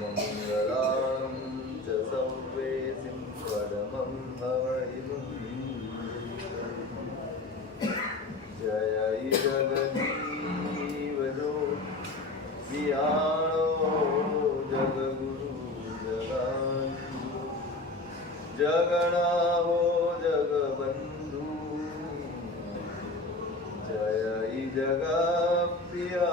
मङ्गलां च सव्वेसिं परमं हवैमुञ्जीरम् जय जगदीवरो वियाणो जगगुरु जगान्धु जगणाहो जगबन्धु जय जगप्रिया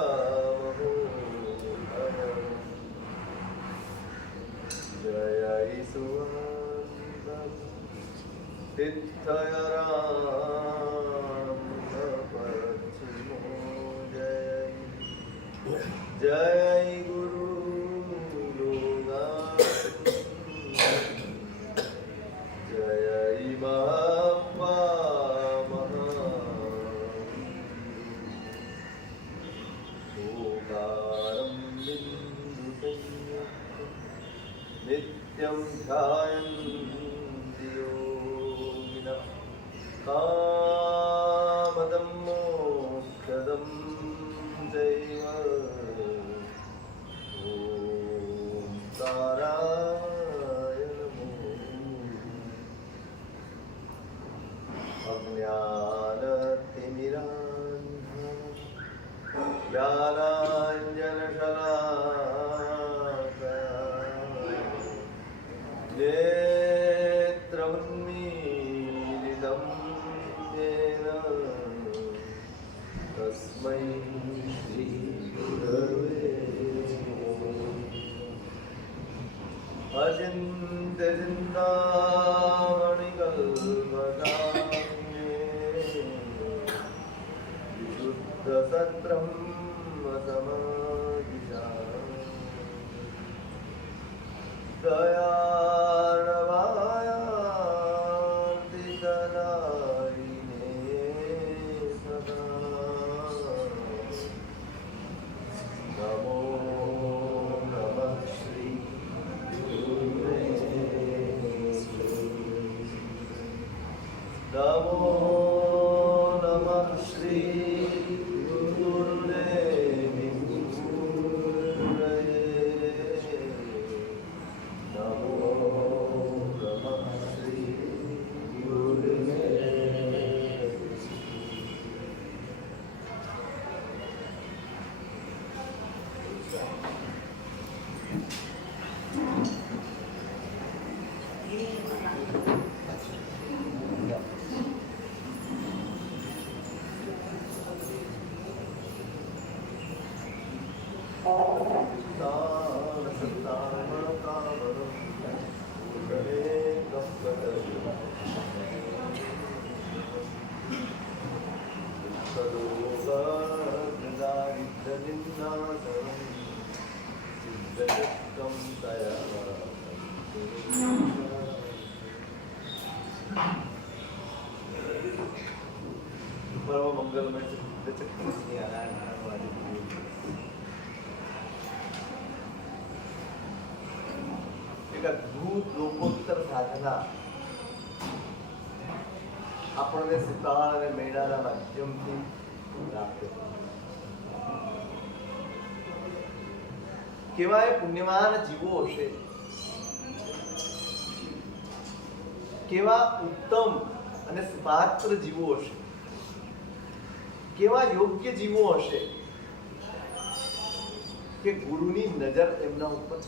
जय सुवन्दं तीर्थयराम पश्चिमो जय गुरु जय बाबा ओंकारं नित्यं ध्यायन्ति योगिनः कामदं मोक्षदं चैव ॐ ताराय नमो अज्ञानतिमिरान्धं ज्ञानाञ्जनशलाकया नेत्रमुन्मीलितं येन तस्मै श्रीगुरवे अचिन्त्यचिन्तामणिकल्पनाम्ये विशुद्धसद्ब्रह्मसमाधिशाम् दयार्णवायार्तितदायिने सदा नमो नमः श्री गुरुवे नमो नमः श्री અદ્ભુત લોકોત્તર સાધના આપણને સિતાર અને મેળાના માધ્યમથી પ્રાપ્ત કેવા એ પુણ્યવાન જીવો હશે, કેવા ઉત્તમ અને પાત્ર જીવો હશે, કેવા યોગ્ય જીવો હશે કે ગુરુની નજર એમના ઉપર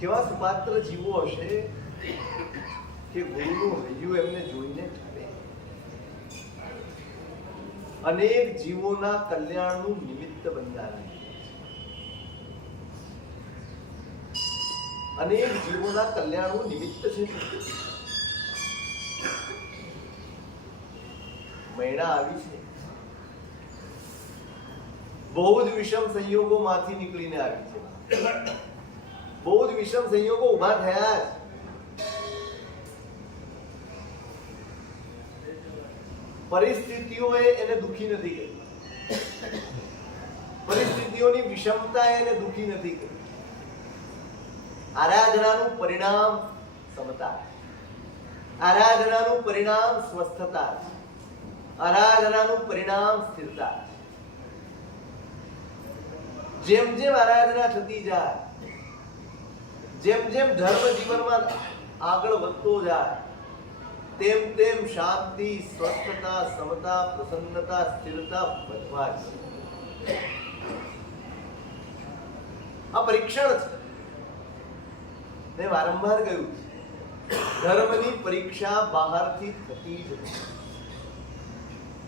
કેવા સુપાત્ર જીવો હશે કે ગુરુનું હૈયું એમને જોઈને ઠરે. અનેક જીવોના કલ્યાણનું નિમિત્ત બંધારણ, અનેક જીવોના કલ્યાણનું નિમિત્ત છે. મૈણા આવી છે, બહુ જ વિષમ સંયોગોમાંથી નીકળીને આવી છે. બહુ જ વિષમ સંયોગો ઉભા થયા. પરિસ્થિતિઓએ એને દુખી નથી કરી, પરિસ્થિતિઓની વિષમતા એને દુખી નથી કરી. આરાધનાનું પરિણામ સમતા, આરાધનાનું પરિણામ સ્વસ્થતા, આરાધનાનું પરિણામ સ્થિરતા. જેમ જેમ આરાધના થતી જાય, જેમ જેમ ધર્મ જીવનમાં આગળ વધતો જાય, તેમ તેમ શાંતિ, સ્વસ્થતા, સમતા, પ્રસન્નતા, સ્થિરતા વધવા છે. આ પરીક્ષણ છે. મેં વારંવાર કહ્યું, ધર્મની પરીક્ષા બહારથી થતી જ નથી.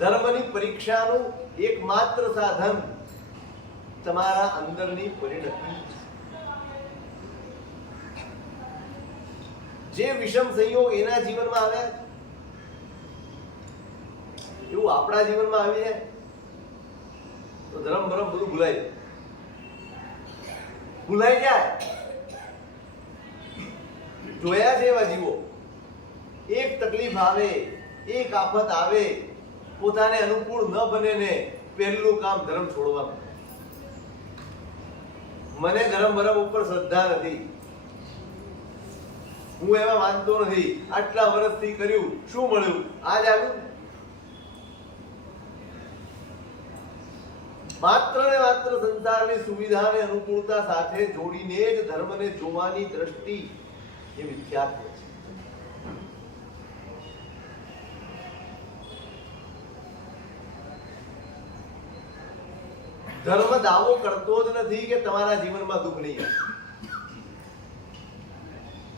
ધર્મની પરીક્ષાનું એકમાત્ર સાધન તમારા અંદરની પરિણતિ. જે વિષમ સંયોગ એના જીવનમાં આવ્યા, એવું આપણા જીવનમાં આવી જાય તો ધર્મ ભરમ બધું ભૂલાઈ જાય. ભૂલાઈ જાય. જોયા છે એવા જીવો, એક તકલીફ આવે, એક આફત આવે, પોતાને અનુકૂળ ન બને ને પહેલું કામ ધર્મ છોડવાનું. મને ધર્મ ભરમ ઉપર શ્રદ્ધા નથી, હું એમાં માનતો નથી, આટલા વર્ષથી કર્યું, શું મળ્યું? આજ આવ્યું. માત્ર ને માત્ર સંસારની સુવિધા અને અનુકૂળતા સાથે જોડીને જ ધર્મને જોવાની દ્રષ્ટિ એ મિથ્યાત્વ છે. ધર્મ દાવો કરતો જ નથી કે તમારા જીવનમાં દુઃખ નહીં આવે.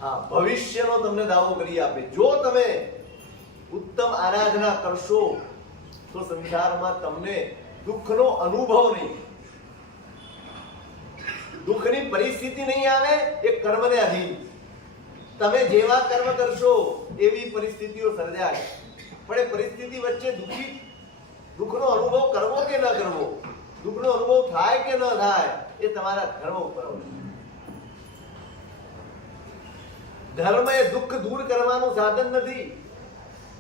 હા, ભવિષ્યનો તમને દાવો કરી આપે. જો તમે ઉત્તમ આરાધના કરશો તો સંસારમાં તમને દુઃખનો અનુભવ નહીં, દુઃખની પરિસ્થિતિ નહીં આવે. એ કર્મને અધીન. તમે જેવા કર્મ કરશો એવી પરિસ્થિતિઓ સર્જાય. પણ એ પરિસ્થિતિ વચ્ચે દુઃખનો અનુભવ કરવો કે ન કરવો, દુઃખનો અનુભવ થાય કે ન થાય, એ તમારા ધર્મ ઉપર હોય. ધર્મ એ દુઃખ દૂર કરવાનું સાધન નથી.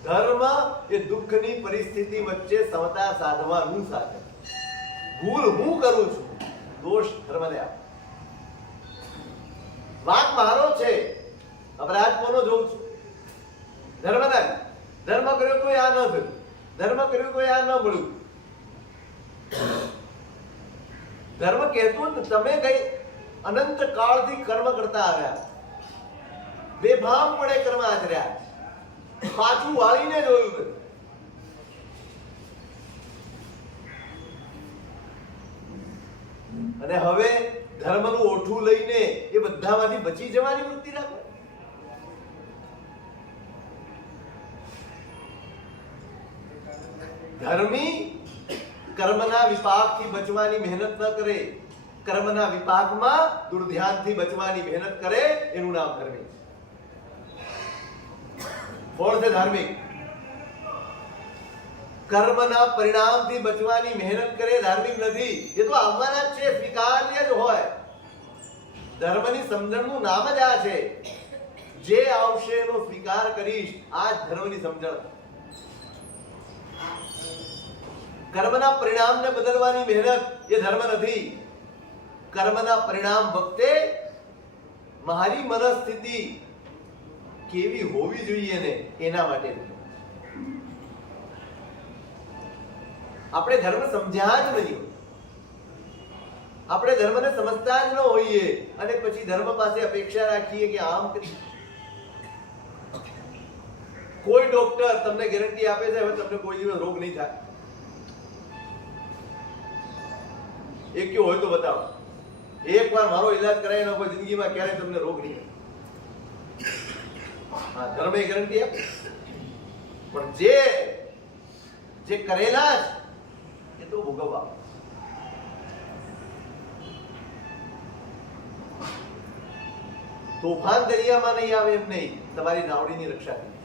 ધર્મ એ દુઃખની પરિસ્થિતિ વચ્ચે સમતા સાધવાનું સાધન. ભૂલ હું કરું છું, દોષ ધર્મને આપ. વાંક મારો છે, અપરાધ કોનો જોઉં છું? ધર્મના. ધર્મ કર્યો તો આ ન થયું, ધર્મ કર્યું તો આ ન મળ્યું. ધર્મ કહેતું તમે કઈ અનંત કાળથી કર્મ કરતા આવ્યા, બેભાનપણે કર્મ આચર્યા, પાછું વાળીને જોયું. અને હવે ધર્મનું ઓઠું લઈને એ બધામાંથી બચી જવાની વૃત્તિ રાખો. ધર્મી કર્મના વિપાકથી બચવાની મહેનત ન કરે, કર્મના વિપાકમાં દુર્ધ્યાનથી બચવાની મહેનત કરે, એનું નામ ધર્મી. કોણ છે ધાર્મિક? કર્મના પરિણામથી બચવાની મહેનત કરે, ધાર્મિક નથી. એ તો આવવાના જ છે, સ્વીકાર્ય જ હોય. ધર્મની સમજણનું નામ જ આ છે. જે આવશે એનો સ્વીકાર કરીશ, આ જ ધર્મની સમજણ. કર્મના પરિણામને બદલવાની મહેનત એ ધર્મ નથી. કર્મના પરિણામ વખતે મારી મનસ્થિતિ કેવી હોવી જોઈએ ને એના માટે. આપણે ધર્મ સમજ્યા જ નહીં, આપણે ધર્મને સમજતા જ ન હોઈએ અને પછી ધર્મ પાસે અપેક્ષા રાખીએ કે આમ કરી. કોઈ ડોક્ટર તમને ગેરંટી આપે છે હવે તમને કોઈ દિવસ રોગ નહીં થાય? એક કયો હોય તો બતાવો. એકવાર મારો ઈલાજ કરાવી નાખો, જિંદગીમાં ક્યારેય તમને રોગ નહીં થાય. હા, ધર્મ એ ગેરંટી આપે, પણ જે કરેલા જ એ તો ભોગવવા. તોફાન દરિયામાં નહીં આવે એમ નહીં, તમારી નાવડીની રક્ષા કરી.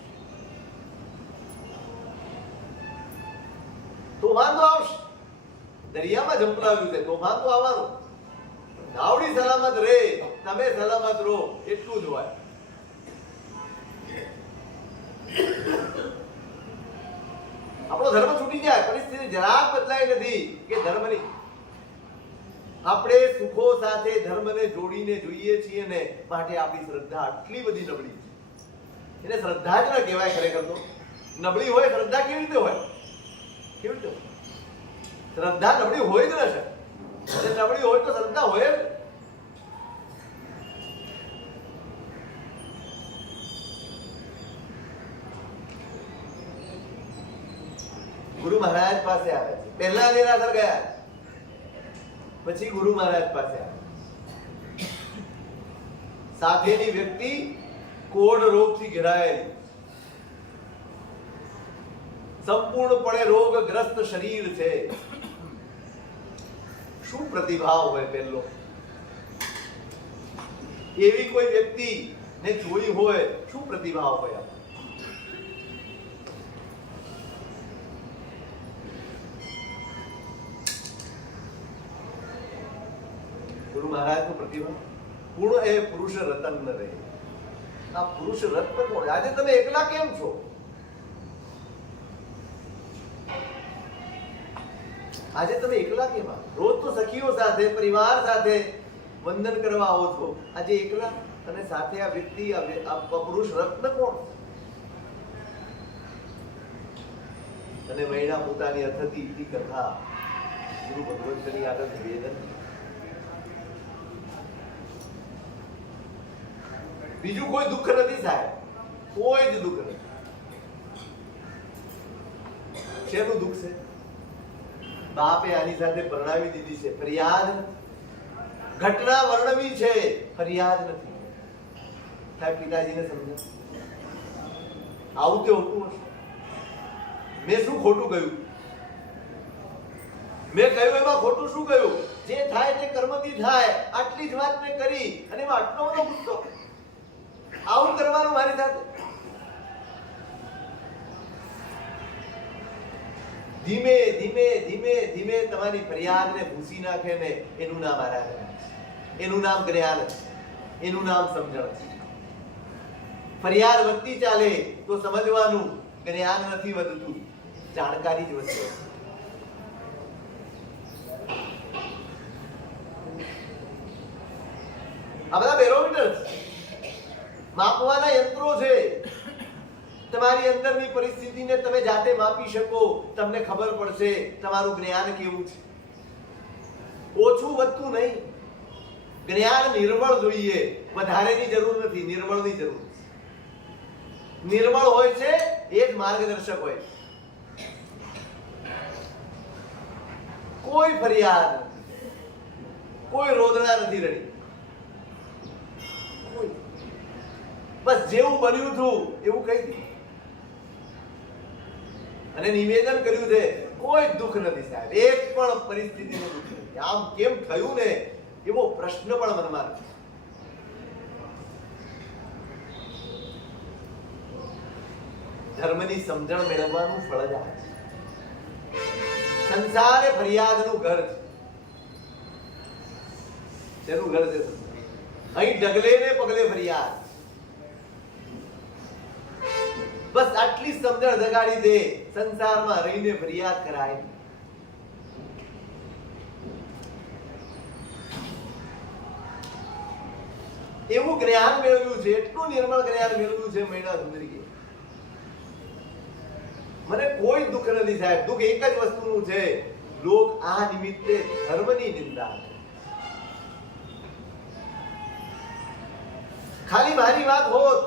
તોફાન તો આવશે, દરિયામાં ઝંપલાવ્યું છે, તોફાન તો આવવાનું. નાવડી સલામત રહે, તમે સલામત રહો, એટલું જ હોય. આપણો ધર્મ છૂટી જાય, પરિસ્થિતિ જરાક બદલાઈ નથી કે ધર્મની. આપણે સુખો સાથે ધર્મને જોડીને જોઈએ છીએ ને, માટે આપણી શ્રદ્ધા આટલી બધી નબળી છે. એને શ્રદ્ધા જ ન કહેવાય ખરેખર. તો નબળી હોય શ્રદ્ધા કેવી રીતે હોય? કેવી રીતે હોય? શ્રદ્ધા નબળી હોય જ ન શકે. અને નબળી હોય તો શ્રદ્ધા હોય જ. ગુરુ મહારાજ પાસે આવે છે. પહેલા નિરાધાર ગયા, પછી ગુરુ મહારાજ પાસે આવે. સાથેની વ્યક્તિ કોઢ રોગથી ઘેરાયેલી, સંપૂર્ણપણે રોગગ્રસ્ત શરીર છે. શું પ્રતિભાવ હોય પહેલો? એવી કોઈ વ્યક્તિ ને જોઈ હોય, શું પ્રતિભાવ હોય? ગુરુ મહારાજ નું પ્રતિભા પૂર્ણ એ પુરુષ રતન ન રહે. આ પુરુષ રત્ન કોણ? આજે તમે એકલા કેમ છો? આજે તમે એકલા કેમ? રોજ તો સખીઓ સાથે, પરિવાર સાથે વંદન કરવા આવો છો, આજે એકલા. અને સાથે આ વ્યક્તિ, આ પુરુષ રત્ન કોણ? અને મહિના પોતાની અથતી કથા ગુરુ ભગવંતની આગળ નિવેદન. બીજું કોઈ દુઃખ નથી સાહેબ, કોઈ જ દુઃખ નથી. શેનું દુઃખ છે? બાપે આની સાથે પરણાવી દીધી છે, ફરિયાદ. ઘટના વર્ણવી છે, ફરિયાદ નથી. સાહેબ પિતાજીને સમજો, આવું તે હોતું હશે. મેં શું ખોટું કહ્યું? મેં કહ્યું એમાં ખોટું શું કહ્યું? જે થાય તે કર્મથી થાય, આટલી જ વાત મેં કરી અને એમાં આટલો બધો ગુસ્સો. આવું કરવાનું મારી સાથે? ધીમે ધીમે ધીમે ધીમે તમારી ફરિયાદને ભૂસી નાખે ને, એનું નામ આરાધના છે, એનું નામ જ્ઞાન છે, એનું નામ સમજણ છે. ફરિયાદ વધતી ચાલે તો સમજવાનું જ્ઞાન નથી વધતું, જાણકારી જ વધશે. આ બધા બેરોમીટર માપવાના યંત્રો છે. તમારી અંદરની પરિસ્થિતિને તમે જાતે માપી શકો, તમને ખબર પડશે તમારું જ્ઞાન કેવું છે. ઓછું વધતું નહીં, જ્ઞાન નિર્મળ જોઈએ, વધારેની જરૂર નથી, નિર્મળની જરૂર. નિર્મળ હોય છે એ જ માર્ગદર્શક હોય. કોઈ ફરિયાદ નથી, કોઈ રોદણા નથી રડી. બસ જેવું બન્યું હતું એવું કહી દીધું અને નિવેદન કર્યું છે. કોઈ દુઃખ નથી સાહેબ, એક પણ પરિસ્થિતિનું દુઃખ નથી. આમ કેમ થયું ને એવો પ્રશ્ન પણ મનમાં નથી. ધર્મની સમજણ મેળવવાનું ફળ જ આ છે. સંસાર એ ફરિયાદનું ઘર છે. તેનું ઘર છે. અહીં ડગલે ને પગલે ફરિયાદ. બસ આટલી સમજણ જગાડી દે, સંસારમાં રહીને ફરિયાદ કરાય. એવું જ્ઞાન મેળવ્યું છે, એટલું નિર્મળ જ્ઞાન મેળવ્યું છે મહિના સુંદરી. મને કોઈ દુઃખ નથી સાહેબ. દુઃખ એક જ વસ્તુનું છે, લોક આ નિમિત્તે ધર્મની નિંદા. ખાલી મારી વાત હોત,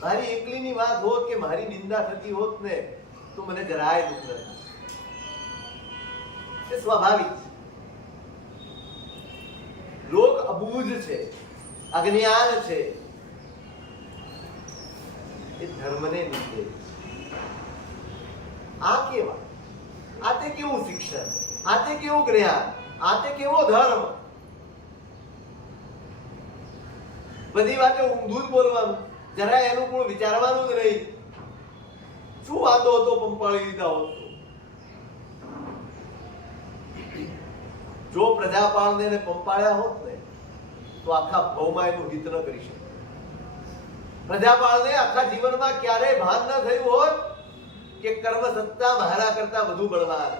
મારી એકલીની વાત હોત કે મારી નિંદા થતી હોત ને, તો મને જરાય દુઃખ નથી. એ સ્વાભાવિક છે. લોક અબૂઝ છે, અજ્ઞાન છે. એ ધર્મને નીચે. આ કેવા, આ તે કેવું શિક્ષણ, આ તે કેવું જ્ઞાન, આ તે કેવો ધર્મ. બધી વાતે ઊંધું જ બોલવાનું, જરા એનું કોઈ વિચારવાનું જ નહીં. શું વાંધો હતો પંપાળી લીધા હોત તો? જો પ્રજાપાળને પંપાળ્યા હોત ને તો આખા ભવમાં એનું હિત ન કરી શકે. પ્રજાપાળને આખા જીવનમાં ક્યારેય ભાન ન થયું હોત કે કર્મ સત્તા મારા કરતા વધુ બળવાન.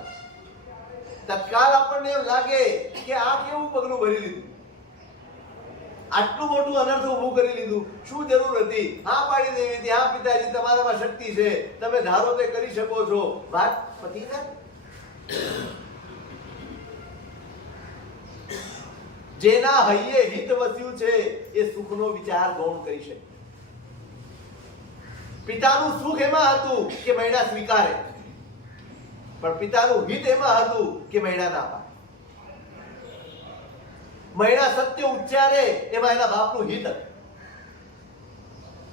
તત્કાલ આપણને એમ લાગે કે આ કેવું પગલું ભરી લીધું, આટલું મોટું અનર્થ ઊભું કરી લીધું, શું જરૂર હતી? હા પાડી દેવી હતી, હા પિતાજી તમારામાં શક્તિ છે, તમે ધારો તે કરી શકો છો. વાત પતી ના. જેના હૈયે હિત વસ્યું છે એ સુખનો વિચાર ગૌણ કરી શકે. પિતાનું સુખ એમાં હતું કે મૈડા સ્વીકારે, પણ પિતાનું હિત એમાં હતું કે મૈડા ના પાડે. મૈડા સત્ય ઉચ્ચારે એમાં એના બાપનું હિત હતું,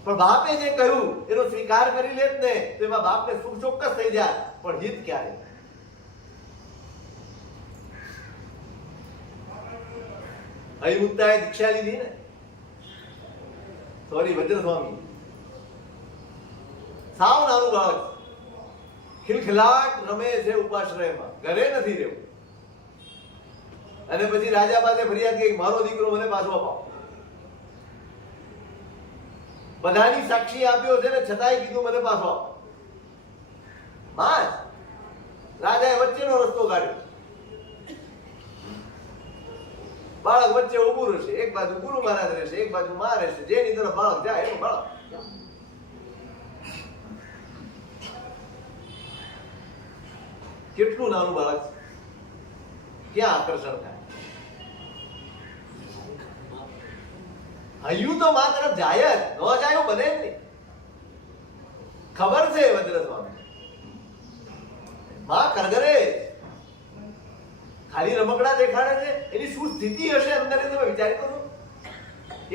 પણ બાપે જે કહ્યું એનો સ્વીકાર કરી લેત ને તો એમાં બાપને સુખ ચોક્કસ થઈ જાય, પણ હિત ક્યારે? હરિમુક્તાએ દીક્ષા લીધી ને, સોરી વજ્ર સ્વામી, સાવ નાનું બાળક, ખિલખિલાટ રમે છે ઉપાશ્રયમાં, ઘરે નથી રહેવું. અને પછી રાજા પાસે ફરિયાદ કરી, મારો દીકરો મને પાછો અપાવો. બધાની સાક્ષી આપ્યો છે ને છતાંય કીધું મને પાછો આપો. રાજાએ વચ્ચેનો રસ્તો કાઢ્યો. બાળક વચ્ચે ઉભું રહેશે, એક બાજુ ગુરુ મહારાજ રહેશે, એક બાજુ માં રહેશે. જેની તરફ બાળક જાય એનું બાળક. કેટલું નાનું બાળક, ક્યાં આકર્ષણ થાય? હૈયું તો માં તરફ જાય જ, ન જાય એવું બને જ નહીં. ખબર છે વજ્ર સ્વામી, માં કરગરે ખાલી રમકડા દેખાડે છે. એની શું સ્થિતિ હશે અંદર, તમે વિચારી કરો.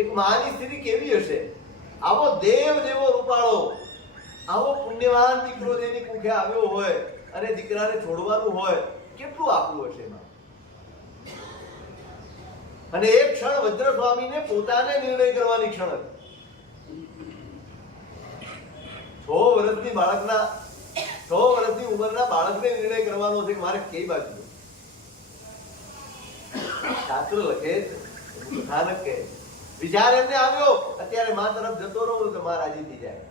એક માની સ્થિતિ કેવી હશે? આવો દેવ જેવો રૂપાળો, આવો પુણ્યવાન દીકરો જેની કુખે આવ્યો હોય અને દીકરાને છોડવાનું હોય, કેટલું આપવું હશે એમાં. અને એક ક્ષણ વજ્ર સ્વામીને પોતાને નિર્ણય કરવાની ક્ષણ હતી. 6 વર્ષની બાળકના 6 વર્ષની ઉંમરના બાળકને નિર્ણય કરવાનો છે કે મારે કઈ બાજુ. શાસ્ત્ર લખે છે, કથાનક કહે, વિચાર એમને આવ્યો અત્યારે માં તરફ જતો રહું તો માં રાજી થઈ જાય.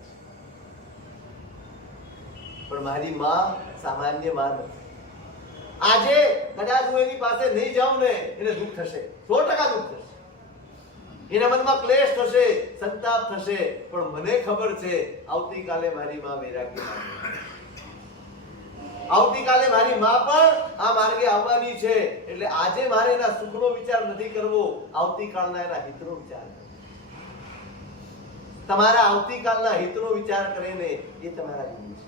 પણ મારી માં સામાન્ય માં નથી. આજે કદાચ હું એની પાસે નહીં જાઉં ને એને દુઃખ થશે, 100% દુઃખ થશે. એના મનમાં ક્લેશ થશે, સંતાપ થશે, પણ મને ખબર છે આવતીકાલે મારી માં વૈરાગ્ય પામશે. આવતીકાલે મારી માં પણ આ માર્ગે આવવાની છે. એટલે આજે મારે એના સુખનો વિચાર નથી કરવો, આવતીકાલના એના હિતનો વિચાર કરવો. તમારા આવતીકાલના હિતનો વિચાર કરે ને એ તમારા ગુરુ છે.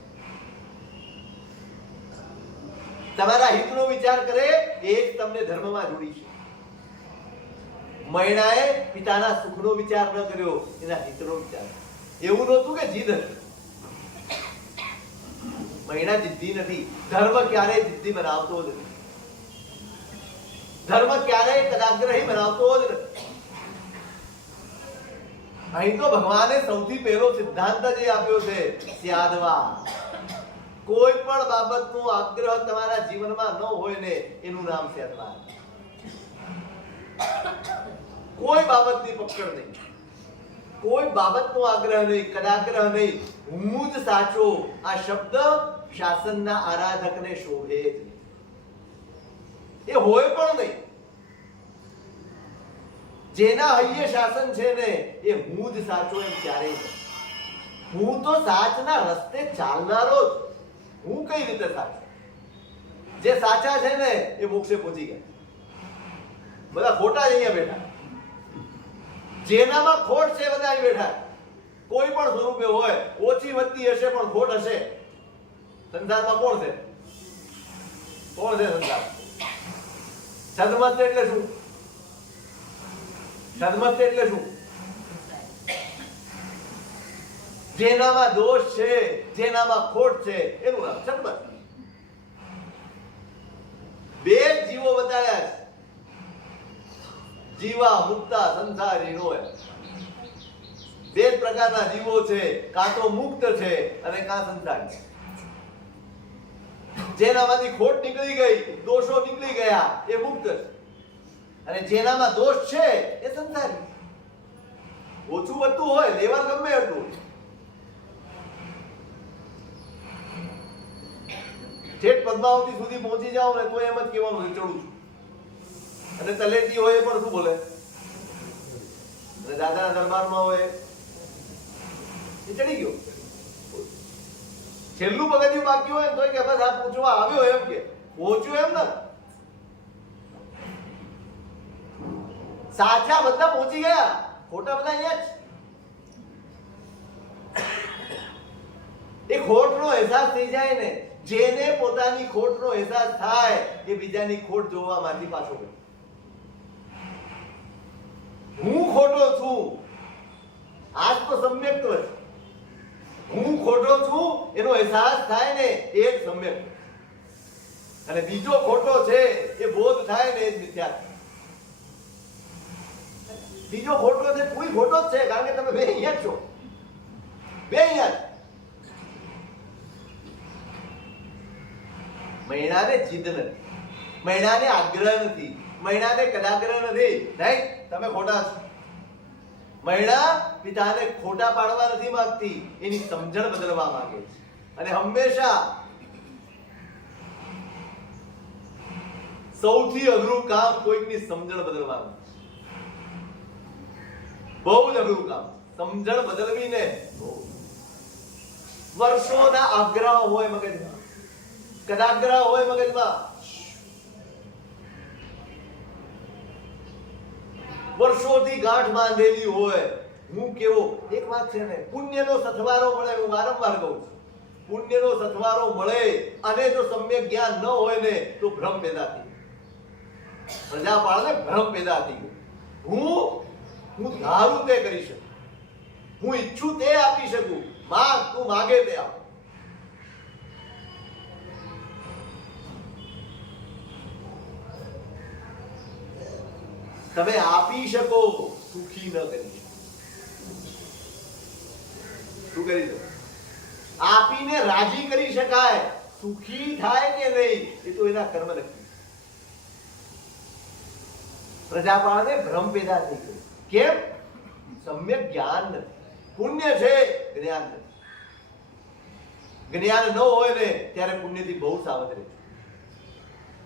તમારા હિતનો વિચાર કરે એ જ તમને ધર્મમાં જોડી છે. મૈણાએ પિતાના સુખનો વિચાર ન કર્યો, એના હિતનો વિચાર. એવું નહોતું કે જીદ હતી. મૈણા જિદ્દી નથી. ધર્મ ક્યારેય જિદ્દી બનાવતો જ નથી. ધર્મ ક્યારેય કદાગ્રહી બનાવતો જ નથી. અહીં તો ભગવાને સૌથી પહેલો સિદ્ધાંત જે આપ્યો છે સ્યાદવા. કોઈ પણ બાબતનો આગ્રહ તમારા જીવનમાં ન હોય ને એનું નામ સ્યાદવા. કોઈ બાબતની પકડ નહીં, કોઈ બાબતનો આગ્રહ નહીં, કદાગ્રહ નહીં. હું જ સાચો આ શબ્દ શાસનના આરાધકને શોભે જ નહીં. એ હોય પણ નહીં. જેના હૈયે શાસન છે ને એ હું જ સાચો એમ ક્યારેય નહીં. હું તો સાચના રસ્તે ચાલનારો જ. હું કઈ રીતે સાચો? જે સાચા છે ને એ મોક્ષે પહોંચી ગયા. બધા ખોટા જ અહીંયા બેઠા. જેનામાં ખોટ છે બધા અહીં બેઠા. કોઈ પણ સ્વરૂપે હોય, ઓછી વધતી હશે પણ ખોટ હશે. સંસારમાં કોણ છે? કોણ છે સંસાર? સદમત એટલે શું? સદમત એટલે શું? જેનામાં દોષ છે, જેનામાં ખોટ છે, એનું નામ સંબંધ. બે જીવો બતાવ્યા છે, જીવા મુક્તા સંસારીનો. બે જ પ્રકારના જીવો છે, કાં તો મુક્ત છે અને કાં સંસારી. જેનામાંથી ખોટ નીકળી ગઈ, દોષો નીકળી ગયા, એ મુક્ત છે. અને જેનામાં દોષ છે એ સંસારી. ઓછું વધતું હોય, લેવા ગમે એટલું. ઠેઠ પદ્માવતી સુધી પહોંચી જાવ ને તો એમ જ કહેવાનું છે ચડું છું. અને તલેટી હોય એ પણ શું બોલે? અને દાદાના દરબારમાં હોય એ ચડી ગયો. છેલ્લું પગથિયું બાકી હોય તો કે બસ આ પૂછવા આવ્યો, એમ કે પહોંચ્યો એમ ને. સાચા બધા પહોંચી ગયા, ખોટા બધા અહીંયા જ. એ ખોટનો અહેસાસ થઈ જાય ને, જેને પોતાની ખોટનો અહેસાસ થાય એ બીજાની ખોટ જોવામાંથી પાછો ગયો. હું ખોટો છું, આજ તો સમ્યક્ત્વ છે. હું ખોટો છું એનો અહેસાસ થાય ને એ જ સમ્યક. અને બીજો ખોટો છે એ બોધ થાય ને એ જ મિથ્યા. બીજો ખોટો છે, કોઈ ખોટો જ છે, કારણ કે તમે બે અહીંયા જ છો, બે અહીંયા જ. મહિનાને જીદ નથી, મહિનાને આગ્રહ નથી, મહિનાને કદાગ્રહ નથી. નહીં, તમે ખોટા છો. મહિના પિતાને ખોટા પાડવા નથી માંગતી, એની સમજણ બદલવા માંગે છે. અને હંમેશા સૌથી અઘરું કામ કોઈકની સમજણ બદલવાનું. બહુ જ અઘરું કામ સમજણ બદલવી ને. વર્ષોના આગ્રહ હોય મગજમાં, કદાગ્રહ હોય મગજમાં, વર્ષોથી ગાંઠ બાંધેલી હોય. હું કેવો, એક વાત છે ને, પુણ્યનો સથવારો મળે. હું વારંવાર કહું છું, પુણ્યનો સથવારો મળે અને જો સમ્યક જ્ઞાન ન હોય ને તો ભ્રમ પેદા થઈ ગયો. પ્રજાપાળને ભ્રમ પેદા થઈ ગયો. હું ધારું તે કરી શકું, હું ઈચ્છું તે આપી શકું, માગ તું માગે તે આપ. તમે આપી શકો, સુખી ન કરી શકો. શું કરી શકો? આપીને રાજી કરી શકાય, સુખી થાય કે નહીં એ તો એના કર્મ નક્કી. પ્રજાપાળને ભ્રમ પેદા થઈ ગયો. કેમ? સમ્યક જ્ઞાન નથી. પુણ્ય છે, જ્ઞાન નથી. જ્ઞાન ન હોય ને ત્યારે પુણ્યથી બહુ સાવધ રહેજો,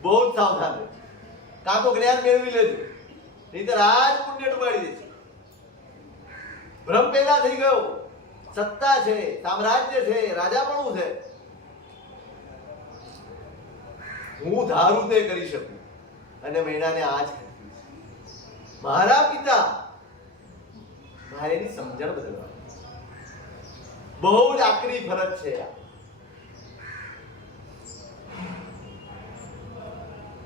બહુ જ સાવધાન રહેજો. કાં તો જ્ઞાન મેળવી લેજો, નહીંતર આજ પુણ્ય ડુબાડી દેશે. ભ્રમ પેદા થઈ ગયો. સત્તા છે, સામ્રાજ્ય છે, રાજાપણું છે. હું ધારું તે કરી શકું અને મહિનાને આ જ મારા પિતા, મારે એની સમજણ બદલવા. બહુ જ આકરી ફરજ છે આ,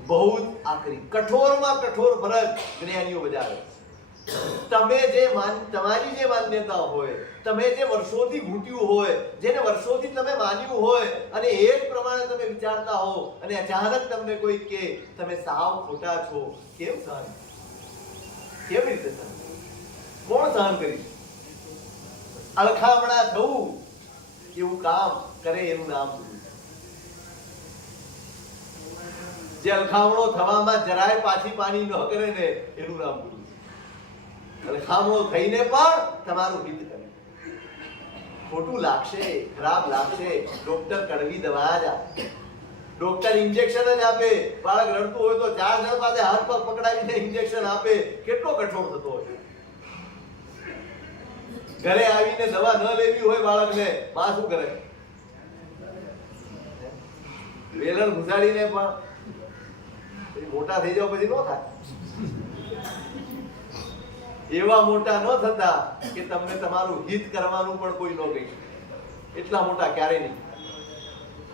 બહુ જ આકરી, કઠોરમાં કઠોર ફરજ જ્ઞાનીઓ બજાવે. તમે જે તમારી જે માન્યતા હોય, તમે જે વર્ષોથી ઘૂંટ્યું હોય, જેને વર્ષોથી તમે માન્યું હોય અને એ જ પ્રમાણે તમે વિચારતા હો અને અચાનક તમને કોઈ કે તમે સાવ ખોટા છો, કેમ સહન? કેવી રીતે સહન? કોણ સહન કરી? અળખામણા થવું એવું કામ કરે એનું નામ ગુરુ. જે અળખામણો થવામાં જરાય પાછી પાણી ન કરે ને એનું નામ ગુરુ. અળખામણો થઈને પણ તમારું હિત કરે. ખોટું લાગશે, ખરાબ લાગશે, ડોક્ટર કડવી દવા જ આપે, ડોક્ટર ઇન્જેક્શન જ આપે. બાળક રડતું હોય તો 4 જણ પાસે હાથ પગ પકડાવીને ઇન્જેક્શન આપે. કેટલો કઠોર થતો હશે. ઘરે આવીને દવા ન લેવી હોય બાળકને, માં શું કરે? વેલણ ઘુસાડીને પણ મોટા થઈ જાવ પછી ન થાય. એવા મોટા ન થતા કે તમને તમારું હિત કરવાનું પણ કોઈ ન કહી શકે. એટલા મોટા ક્યારેય નહીં,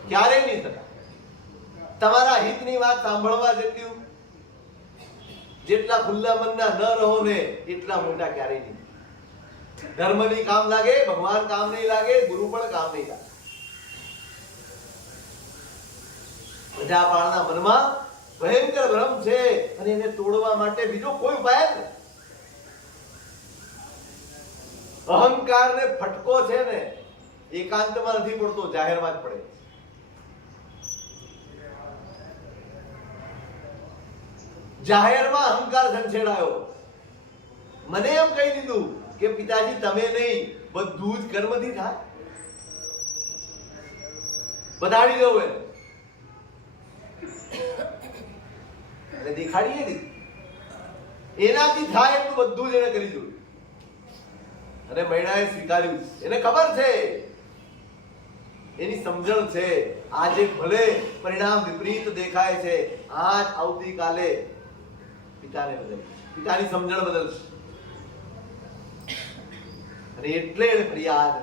ક્યારેય નહીં થતા. તમારા હિતની વાત સાંભળવા જેટલા ખુલ્લા મનના ન રહો ને એટલા મોટા ક્યારેય નહીં. ધર્મ ની કામ લાગે, ભગવાન કામ નહીં લાગે, ગુરુ પણ કામ નહીં લાગે. પ્રજાપાળના મનમાં ભયંકર ભ્રમ છે અને એને તોડવા માટે બીજો કોઈ ઉપાય નથી. અહંકાર ને ફટકો છે ને એકાંતમાં નથી પડતો, જાહેરમાં જ પડે. જાહેરમાં અહંકાર સંછેડાયો. મને એમ કહી દીધું કે પિતાજી તમે નહીં, બધું જ કર્મથી થાય. બતાડી દઉં એમ દેખાડીએ દીધું. એનાથી થાય એટલું બધું જ એને કરી જોયું અને મહિલાએ સ્વીકાર્યું. એને ખબર છે, એની સમજણ છે, આજે ભલે પરિણામ વિપરીત દેખાય છે, આજ આવતીકાલે પિતાને બદલે, પિતાની સમજણ બદલશે. અને એટલે એને ફરિયાદ,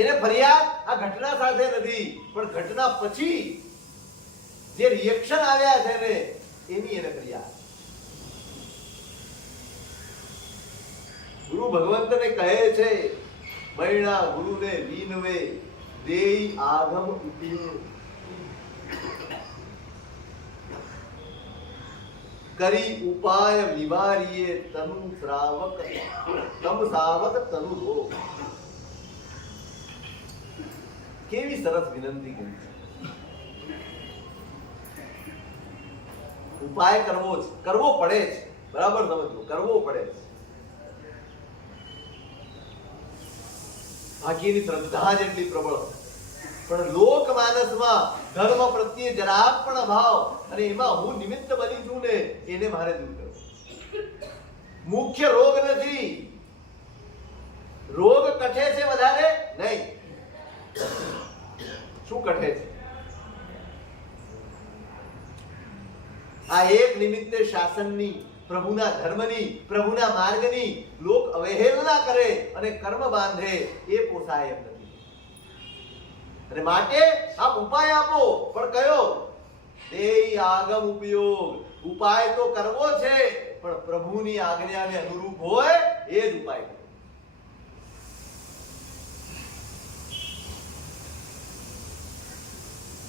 એને ફરિયાદ આ ઘટના સાથે નથી, પણ ઘટના પછી જે રિએક્શન આવ્યા છે ને એની એને ફરિયાદ. ગુરુ ભગવંતને કહે છે, મૈણા ગુરુને વિનવે દેઈ આગમ ઉપયોગ કરી ઉપાય વિવારીએ તનુ શ્રાવક તમ સાવક તનુ રોગ. કેવી સરસ વિનંતી કરી છે. ઉપાય કરવો પડે છે, બરાબર સમજો, કરવો પડે છે. બાકીની શ્રદ્ધા જેટલી પ્રબળ, પણ લોકમાનસમાં ધર્મ પ્રત્યે જરાક પણ અભાવ, અને એમાં હું નિમિત્ત બની છું ને એને મારે દૂર કરવો. મુખ્ય રોગ નથી, રોગ કઠે છે વધારે નહીં. શું કઠે છે? આ એક નિમિત્તે શાસનની, પ્રભુના ધર્મની, પ્રભુના માર્ગની લોક અવહેલના કરે અને કર્મ બાંધે, એ પોસાય એમ નથી. અને માટે આપ ઉપાય આપો, પણ કયો? દેઈ આગમ ઉપયોગ. ઉપાય તો કરવો છે, પણ પ્રભુની આજ્ઞાને અનુરૂપ હોય એ જ ઉપાય કરો.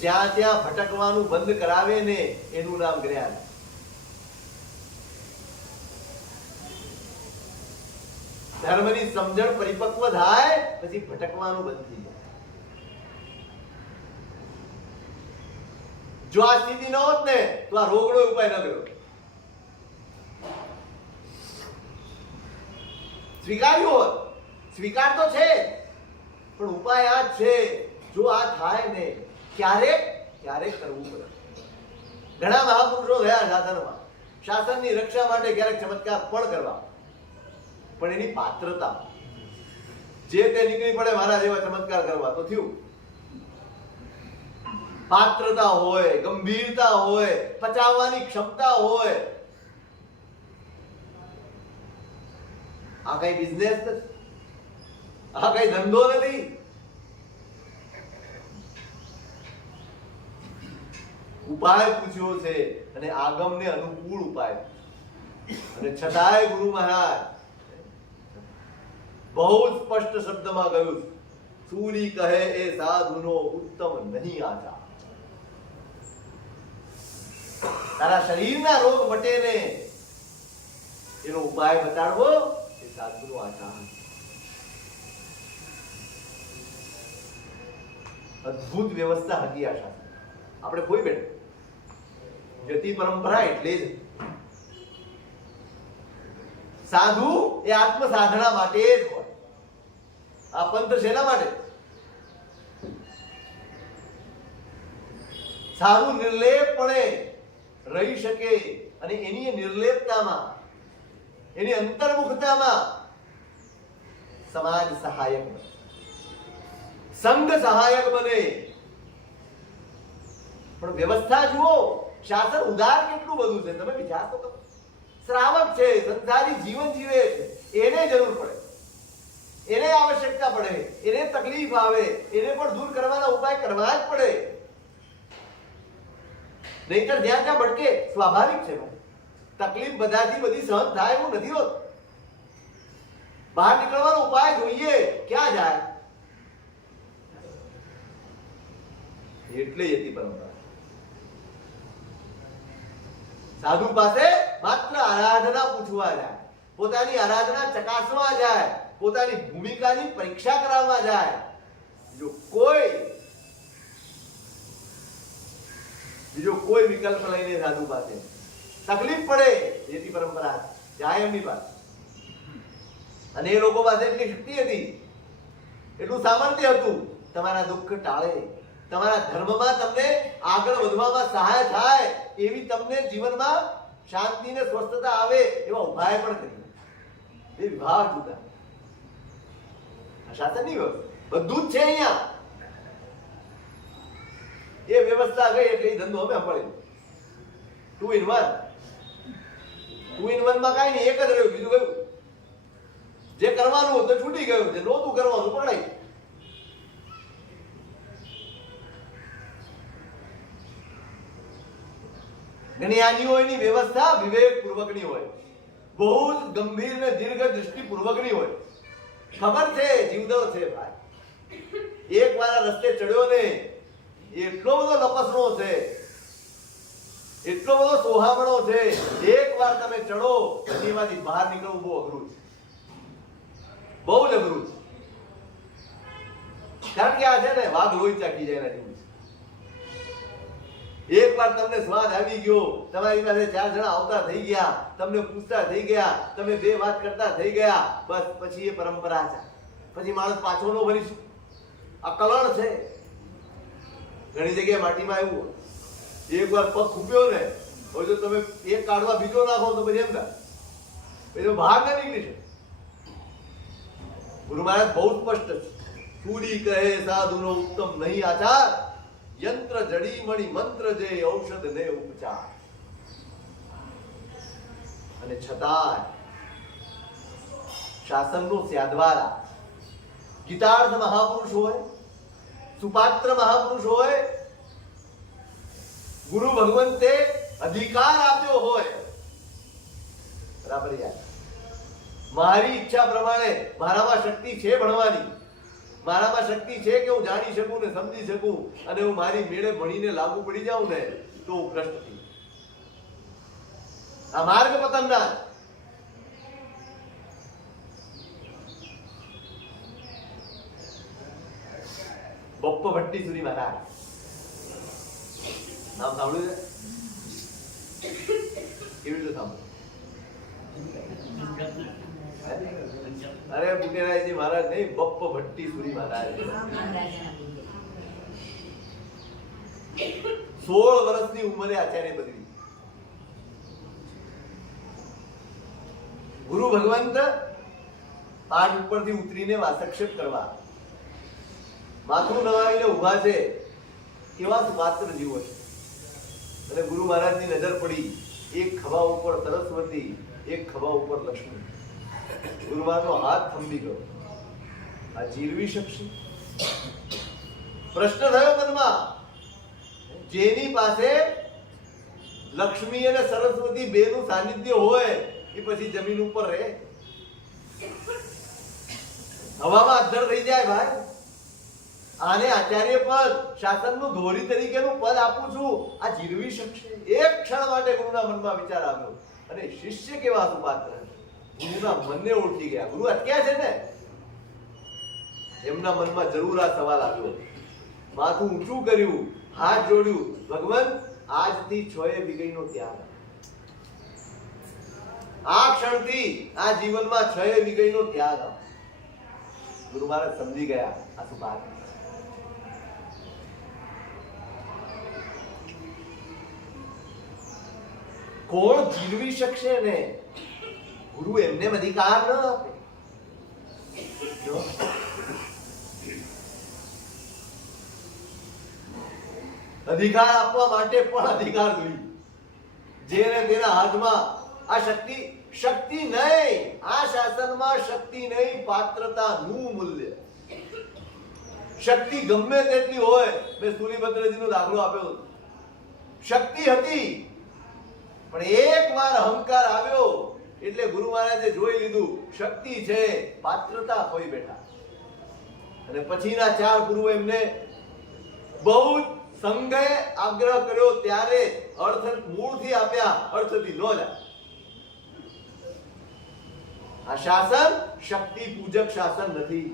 જ્યાં ત્યાં ભટકવાનું બંધ કરાવે ને એનું નામ જ્ઞાન. ધર્મની સમજણ પરિપક્વ થાય પછી ભટકવાનું બંધ થઈ જાય. જો આ સ્થિતિ ન હોત ને તો આ રોગનો ઉપાય ન કર્યો. સ્વીકાર્યું હોત, સ્વીકાર તો છે, પણ ઉપાય આ જ છે. જો આ થાય ને ક્યારેક ક્યારેક કરવું પડે. ઘણા મહાપુરુષો થયા શાસનમાં, શાસનની રક્ષા માટે ક્યારેક ચમત્કાર પણ કરવા, પણ એની પાત્રતા જે તે નીકળી પડે મારા જેવા ચમત્કાર કરવા તો થયું. પાત્રતા હોય, ગંભીરતા હોય, પચાવવાની ક્ષમતા હોય. આ કઈ બિઝનેસ નથી, આ કઈ ધંધો નથી. ઉપાય પૂછ્યો છે અને આગમને અનુકૂળ ઉપાય, અને છતાંય ગુરુ મહારાજ બહુ સ્પષ્ટ શબ્દમાં કહ્યું, સૂરી કહે એ સાધુનો ઉત્તમ નહીં આચાર. તારા શરીરના રોગ મટે ને એનો ઉપાય બતાડવો એ સાધુનો આચાર. અદ્ભુત વ્યવસ્થા હતી આ શાસ્ત્ર. આપણે કોઈ બેઠા જતી પરંપરા એટલે જ સાધુ એ આત્મ સાધના માટે જ હોય. આ પંથ શેના માટે? સારું નિર્લેપપણે રહી શકે અને એની નિર્લેપતામાં, એની અંતર્મુખતામાં સમાજ સહાયક બને, સંઘ સહાયક બને. પણ વ્યવસ્થા જુઓ, શાસન ઉદાર કેટલું બધું છે તમે વિચાર તો કરો. શ્રાવક છે, સંસારી જીવન જીવે છે, એને જરૂર પડે, એને આવશ્યકતા પડે, એને તકલીફ આવે, એને પણ દૂર કરવાના ઉપાય કરવા જ પડે. નહીતર જ્યાં ત્યાં ભટકે, સ્વાભાવિક છે. તકલીફ બધાથી બધી સહન થાય એવું નથી હોત. બહાર નીકળવાનો ઉપાય જોઈએ, ક્યાં જાય? એટલે યતિ પરંપરા. સાધુ પાસે માત્ર આરાધના પૂછવા જાય, પોતાની આરાધના ચકાસવા જાય, પોતાની ભૂમિકાની પરીક્ષા કરાવવા જાય. બીજો કોઈ વિકલ્પ લઈને સાધુ પાસે તકલીફ પડે, યતિ પરંપરા જાય એમની પાસે. અને એ લોકો પાસે એટલી શક્તિ હતી, એટલું સામર્થ્ય હતું, તમારા દુઃખ ટાળે, તમારા ધર્મમાં તમને આગળ વધવામાં સહાય થાય, એવી તમને જીવનમાં શાંતિ ને સ્વસ્થતા આવે એવા ઉપાય પણ કરી. એ વિભાગ જુદા, શાસનની વ્યવસ્થા બધું જ છે અહીંયા. એ વ્યવસ્થા ગઈ એટલે ધંધો અમે સંભાળી. 2 in 1. 2 in 1 માં કાંઈ નહીં, એક જ રહ્યું, બીજું ગયું. જે કરવાનું હતું છૂટી ગયું, જે નહોતું કરવાનું પકડાઈ. જ્ઞાનીઓની વ્યવસ્થા વિવેક પૂર્વકની હોય, બહુ જ ગંભીર ને દીર્ઘ દૃષ્ટિ પૂર્વકની હોય. ખબર છે જીવદળ છે ભાઈ, એક વાર રસ્તે ચડ્યો ને એટલો બધો લપસણો છે, એટલો બધો સોહામણો છે, એક વાર તમે ચડો એમાંથી બહાર નીકળવું બહુ અઘરું છે, બહુ જ અઘરું છે. કારણ કે આ છે ને વાઘ લોહી ચાકી જાય એના જેવું છે. એક વાર તમને સ્વાદ આવી ગયો, તમારી પાસે 4 જણા આવતા થઈ ગયા, તમને પૂછતા થઈ ગયા, તમે 2 વાત કરતા થઈ ગયા, બસ પછી એ પરંપરા છે. પછી માણસ પાછો નો ભરી. આ કલણ છે. ઘણી જગ્યાએ માટીમાં આવ્યું, એક વાર પગ ખૂપ્યો ને હવે જો તમે એક કાઢવા બીજો નાખો તો પછી એમ થાય પછી બહાર ના નીકળી છે. ગુરુ મહારાજ બહુ સ્પષ્ટ છે. સૂરી કહે સાધુનો ઉત્તમ નહીં આચાર, યંત્ર જડી મણી મંત્ર જે ઔષધ ને ઉપચાર. અને છતાં શાસનનો સ્યાદવારા ગીતાર્થ મહાપુરુષ હોય, સુપાત્ર મહાપુરુષ હોય, ગુરુ ભગવંતે અધિકાર આપ્યો હોય, બરાબર યાર, મારી ઈચ્છા પ્રમાણે મારામાં શક્તિ છે ભણવાની, મારામાં શક્તિ છે કે હું જાણી શકું ને સમજી શકું, અને હું મારી મેળે ભણીને લાગુ પડી જાઉં ને તો હું ભ્રષ્ટ થઈ. આ માર્ગ પતનના. બપ્પા ભટ્ટીસુરી મહારાજ નામ સાંભળ્યું છે? કેવી રીતે સાંભળ્યું? અરે બુટેરાયજી મહારાજ નહીં, બપ્પા ભટ્ટીસુરી મહારાજ. 16 વર્ષની ઉંમરે આચાર્ય બદલી. ગુરુ ભગવંત પાઠ ઉપરથી ઉતરીને વાસક્ષેપ કરવા માથું નવાવીને ઉભા છે, કેવા સુપાત્ર જીવો છે. અને ગુરુ મહારાજની નજર પડી, એક ખભા ઉપર સરસ્વતી, એક ખભા ઉપર લક્ષ્મી. ગુરુ મહારાજનો હાથ થંભી ગયો. આ જીરવી શકશે? પ્રશ્ન થયો મનમાં. જેની પાસે લક્ષ્મી અને સરસ્વતી બેનું સાનિધ્ય હોય એ પછી જમીન ઉપર રહે? હવામાં અધ્ધર થઈ જાય ભાઈ. આને આચાર્ય પદ, શાસનનું ધોરી તરીકેનું પદ આપું છું, આ જીરવી શકશે? એક ક્ષણ માટે ગુરુના મનમાં વિચાર આવ્યો. અને શિષ્ય કેવા સુપાત્ર, ગુરુના મનને ઓળખી ગયા. ગુરુ અટક્યા છે ને, એમના મનમાં જરૂર આ સવાલ આવ્યો. માથું ઊંચું કર્યું, હાથ જોડ્યું, ભગવાન આજથી 6 વિગઈનો ત્યાગ. આ ક્ષણથી આ જીવનમાં 6 વિગઈનો ત્યાગ. ગુરુ મહારાજ સમજી ગયા આ સુપાત્ર. કોણ જીલવી શકશે ને? ગુરુ એમને અધિકાર ન આપે. અધિકાર આપવા માટે પણ અધિકાર જોઈએ. જેને તેના હાથમાં આ શક્તિ નહીં, આ શાસનમાં શક્તિ નહીં, પાત્રતાનું મૂલ્ય. શક્તિ ગમે તેટલી હોય, મેં સૂલીભદ્રજીનો દાખલો આપ્યો. શક્તિ હતી પણ એક વાર અહંકાર આવ્યો એટલે ગુરુ મહારાજે જોઈ લીધું શક્તિ છે, પાત્રતા કોઈ બેઠા. અને પછીના 4 ગુરુઓ એમને બહુ સંઘે આગ્રહ કર્યો ત્યારે અર્થ મૂળથી આપ્યા, અર્થથી ન જ. આ શાસન શક્તિ પૂજક શાસન નથી.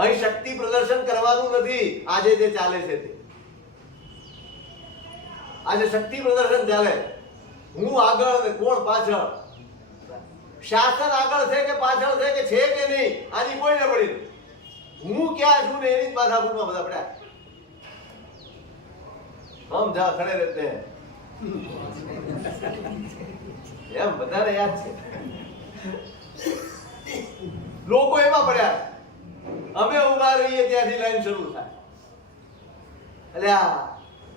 અહીં શક્તિ પ્રદર્શન કરવાનું નથી. આજે જે ચાલે છે તે આજે શક્તિ પ્રદર્શન ચાલે, હું આગળ ને કોણ પાછળ. શાસન આગળ છે કે પાછળ છે કે નહીં આની કોઈ ન પડી. હું ક્યાં છું ને એની જ માથાકૂટમાં બધા પડ્યા. હમ જા ખડે રહેતે હૈ, એમ બધાને યાદ છે. લોકો એમાં પડ્યા, અમે ઉભા રહીએ ત્યાંથી લાઈન શરૂ થાય. એટલે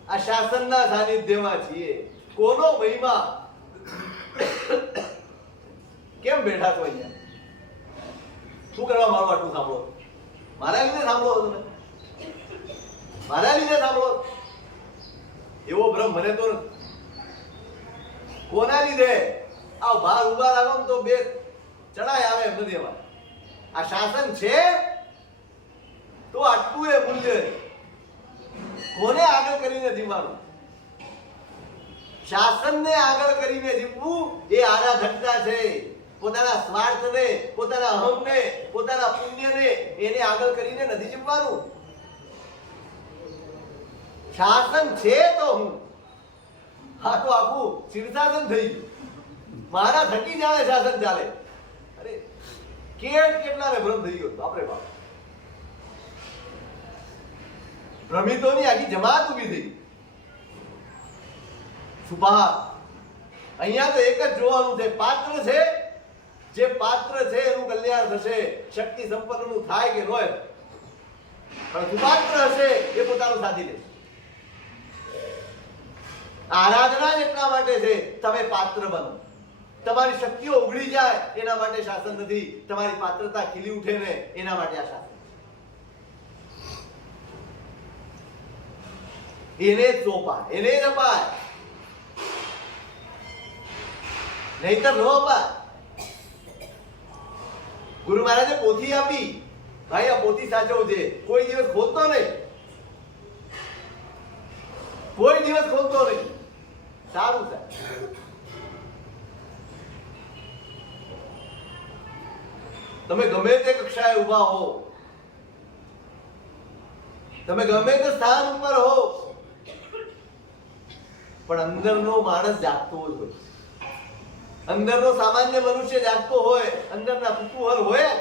આ શાસનના સાનિધ્યમાં છીએ. કોનો મહિમા કેમ બેઠા છો અહીંયા? શું કરવા મારું આટલું સાંભળો? મારા લીધે સાંભળો તમે? મારા લીધે સાંભળો? એવો ભ્રમ મને તો કોના લીધે? આ બહાર ઉભા રાખો તો બે ચડાઈ આવે એમ નથી. એમાં આ શાસન છે તો આટલું એ મૂલ્ય. કોને આગળ કરીને જીવવાનું? શાસનને આગળ કરીને જીવવું એ આરાધકતા છે. પોતાના સ્વાર્થને, પોતાના અહમને, પોતાના પુણ્યને એને આગળ કરીને નથી જીવવાનું. શાસન છે તો હું. હા તો આખું શીર્ષાસન થઈ ગયું. મારા થકી જાણે શાસન ચાલે. અરે કેટલાને ભ્રમ થઈ ગયો બાપરે બાપ. ભ્રમિતોની આખી જમાત ઉભી થઈ. સુભાષ અહીંયા તો એક જ જોવાનું છે, પાત્ર છે. જે પાત્ર છે એનું કલ્યાણ થશે. શક્તિ સંપન્નનું થાય કે ન હોય, પણ સુપાત્ર હશે એ પોતાનું સાધી લેશે. આરાધના જ એટલા માટે છે તમે પાત્ર બનો. તમારી શક્તિઓ ઉઘડી જાય એના માટે શાસન નથી. તમારી પાત્રતા ખીલી ઉઠે ને એના માટે આ શાસન. એને જ સોંપાય, એને જ અપાય, નહીતર ન અપાય. ગુરુ મહારાજે પોથી આપી, ભાઈ આ પોથી સાચવજે. કોઈ દિવસ ખોલતો નહીં, કોઈ દિવસ ખોલતો નહીં. સારું છે. તમે ગમે તે કક્ષાએ ઉભા હો, તમે ગમે તે સ્થાન ઉપર હો, પણ અંદરનો માણસ જાગતો જ હોય. અંદરનો સામાન્ય મનુષ્ય જાગતો હોય, અંદરના કુતૂહલ હોય,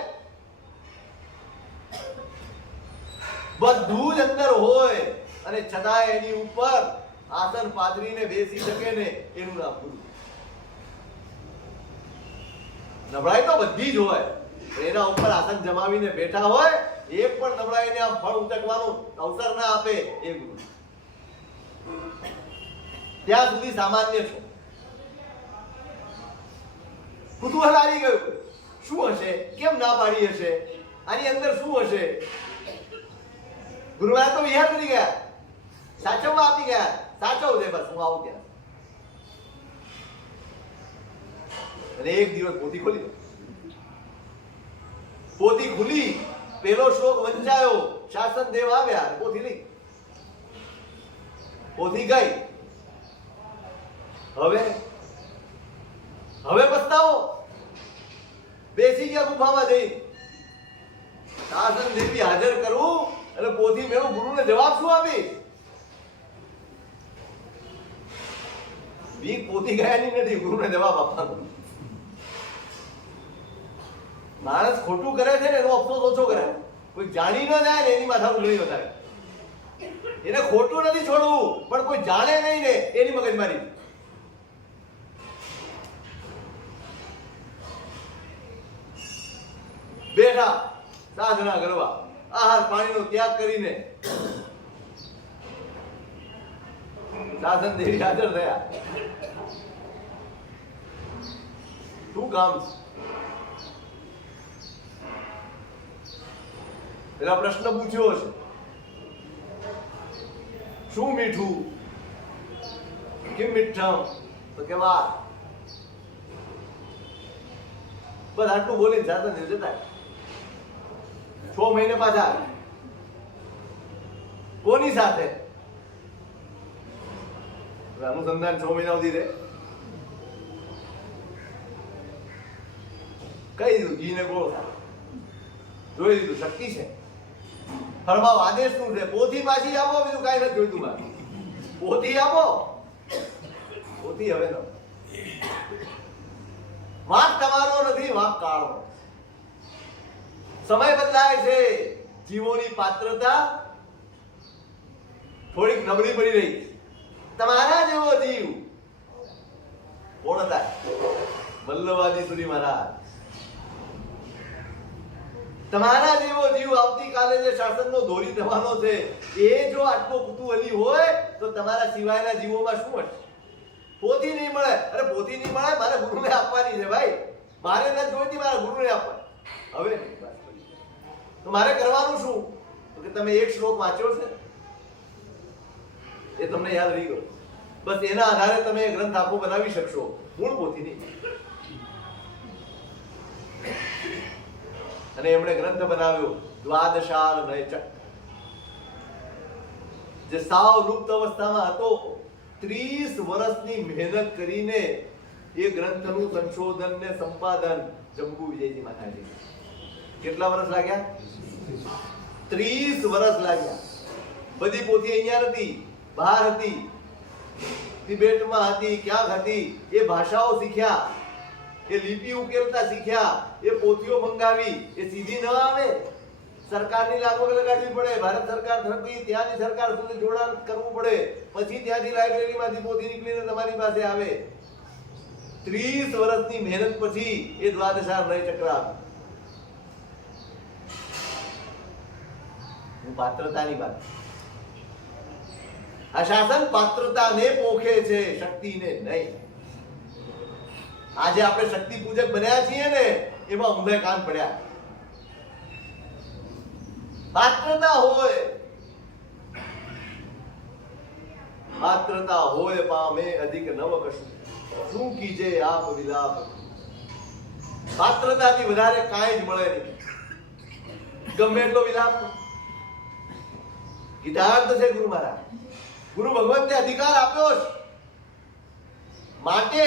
બધું જ અંદર હોય, અને છતાંય એની ઉપર આસન પાથરીને બેસી શકે ને એનું નામ ગુરુ. નબળાઈ તો બધી જ હોય, એના ઉપર આસન જમાવીને બેઠા હોય, એક પણ નબળાઈને આમ ફળ ઉચકવાનો અવસર ના આપે એ ગુરુ. ત્યાં સુધી સામાન્ય છો. કુતૂહલ આવી ગયું, શું હશે, કેમ ના પાડી હશે, આની અંદર શું હશે. ગુરુ મહારાજ તો વિહાર કરી ગયા, સાચવવા આપી ગયા. સાચવજે બસ, હું આવું ત્યાં. અને એક દિવસ પોથી ખોલી દો. પોથી ખુલી, પેલો શ્લોક વંચાયો, શાસન દેવ આવ્યા, પોથી લઈ. પોથી ગઈ. હવે પસ્તાવો. બેસી ગયા ગુફામાં જઈ. શાસન દેવી હાજર કરવું અને પોથી મેળવું, ગુરુને જવાબ શું આપી? બીક પોતી ગયાની નથી, ગુરુને જવાબ આપવાનો. માણસ ખોટું કરે છે ને એનો અફસોસ ઓછો કરે. કોઈ જાણી ન જાય ને એની માથા ઉઘડી વધારે. એને ખોટું નથી છોડવું, પણ કોઈ જાણે નહીં ને એની મગજમારી. બેઠા સાધના કરવા, આહાર પાણીનો ત્યાગ કરીને શાસન દેવી હાજર થયા. શું કામ છે? પેલા પ્રશ્ન પૂછ્યો છે, શું મીઠું, કેમ મીઠા? તો કે વાત બસ આટલું બોલીને જાતા ને જતા 6 મહિને પાછા આવે. કોની સાથે અનુસંધાન 6 મહિના સુધી રહે? કઈ દીધું ઘીને ગોળ જોઈ લીધું શક્તિ છે. ફરમાવ આદેશ શું છે? પોથી પાછી આપો, બીજું કાંઈ નથી જોઈતું મારે. પોથી આપો, પોથી હવે ન. વાંક તમારો નથી, વાંક કાળનો. સમય બદલાય છે, જીવોની પાત્રતા થોડીક નબળી પડી રહી. તમારા જેવો જીવ કોણ હતા? વલ્લભાદી સુરી મહારાજ. તમારા જેવો જીવ આવતીકાલે જે શાસનનો ધોરી થવાનો છે એ જો આટલો કુતૂહલી હોય તો તમારા સિવાયના જીવોમાં શું હશે? પોથી નહીં મળે. અરે પોથી નહીં મળે, મારે ગુરુને આપવાની છે ભાઈ. મારે નથી જોઈતી, મારા ગુરુને આપવાની. હવે તો મારે કરવાનું શું? તો કે તમે એક શ્લોક વાંચ્યો છે, એ તમને યાદ રહી ગયો. બસ એના આધારે તમે ગ્રંથ આખો બનાવી શકશો, મૂળ પોથી નહીં. અને એમણે ગ્રંથ બનાવ્યો દ્વાદશાર નયચક, જે સાવ લુપ્ત અવસ્થામાં હતો. 30 વર્ષની મહેનત કરીને એ ગ્રંથનું સંશોધન ને સંપાદન જંબુ વિજયજી મહારાજે. કેટલા વર્ષ લાગ્યા? 30 વર્ષ લાગ્યા. બધી પોથી અહીંયા નથી, બહાર હતી, તિબેટમાં હતી, ક્યાંક હતી. એ ભાષાઓ શીખ્યા, એ લિપિ ઉકેલતા શીખ્યા, એ પોથીઓ મંગાવી. એ સીધી ન આવે, સરકારની લાગવગ લગાડવી પડે. ભારત સરકાર તરફથી ત્યાંની સરકાર સુધી જોડાણ કરવું પડે, પછી ત્યાંથી લાઇબ્રેરીમાંથી પોથી નીકળીને તમારી પાસે આવે. 30 વર્ષની મહેનત પછી એ દ્વાદશાર નયચક્ર આવ્યું. હું પાત્રતાની વાત, આ શાસન પાત્રતાને પોખે છે, શક્તિને નહીં. આજે આપણે શક્તિ પૂજક બન્યા છીએ ને, એમાં ઊંધે કાન પડ્યા. પાત્રતા હોય, પાત્રતા હોય પામે અધિક નવ કશું, શું કીજે આપ વિલાપ. પાત્રતાથી વધારે કાંઈ જ મળે નહીં. ગમે એટલો વિલાપ. ગીતાર્થ છે ગુરુ મહારાજ. ગુરુ ભગવંતે અધિકાર આપ્યો છે, માટે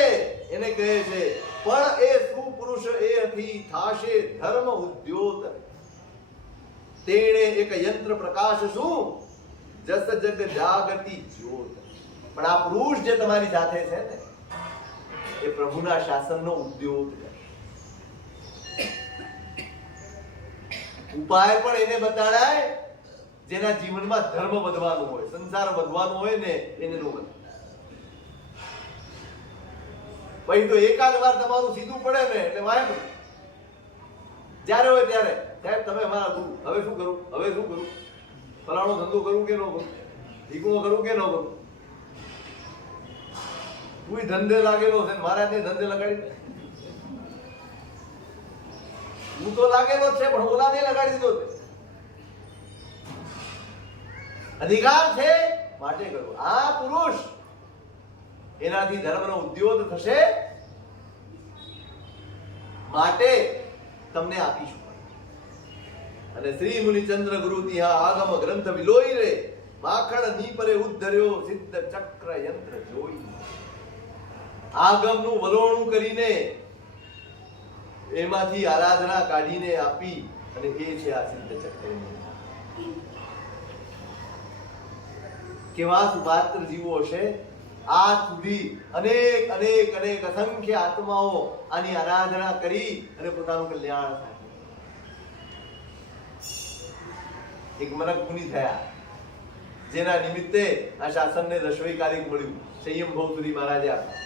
એને કહે છે પણ એ સુપુરુષ એથી થાશે ધર્મ ઉદ્યોત, તેણે એક યંત્ર પ્રકાશ શું જસ જગ જાગતી જ્યોત. પણ આ પુરુષ જે તમારી સાથે છે ને, એ પ્રભુના શાસનનો ઉદ્યોગ છે. ઉપાય પણ એને બતાડાય જેના જીવનમાં ધર્મ વધવાનું હોય, સંસાર વધવાનું હોય ને, એને નો વધે. પછી તો એકાદ વાર તમારું સીધું પડે ને એટલે વાય પડે. જ્યારે હોય ત્યારે સાહેબ તમે અમારા ગુરુ, હવે શું કરું, હવે શું કરું, ફલાણો ધંધો કરું કે ન કરું, ઠીકણો કરું કે ન કરું. તું ધંધે લાગેલો છે, મહારાજને ધંધે લગાડી. હું તો લાગેલો જ છે, પણ ઓલાને લગાડી દીધો છે. અધિકાર છે માટે કરું. આ પુરુષ, એનાથી ધર્મનો ઉદ્યોગ થશે, માટે તમને આપીશું. અને શ્રી મુનિચંદ્ર ગુરુ ત્યાં આગમ ગ્રંથ વિલોઈ રે, માખણ ની પરે ઉદ્ધર્યો સિદ્ધ ચક્ર યંત્ર જોઈ. આગમનું વલોણું કરીને એમાંથી આરાધના કાઢીને આપી, અને એ છે આ સિદ્ધ ચક્ર. કેવા સુપાત્ર જીવો છે. આ સુધી અનેક અનેક અનેક અસંખ્ય આત્માઓ આની આરાધના કરી અને પોતાનું કલ્યાણ થાય. એક મનક મુનિ થયા, જેના નિમિત્તે આ શાસનને રસોઈ કાલિક મળ્યું. સંયમ ભૌતુરી મહારાજે આપ્યા.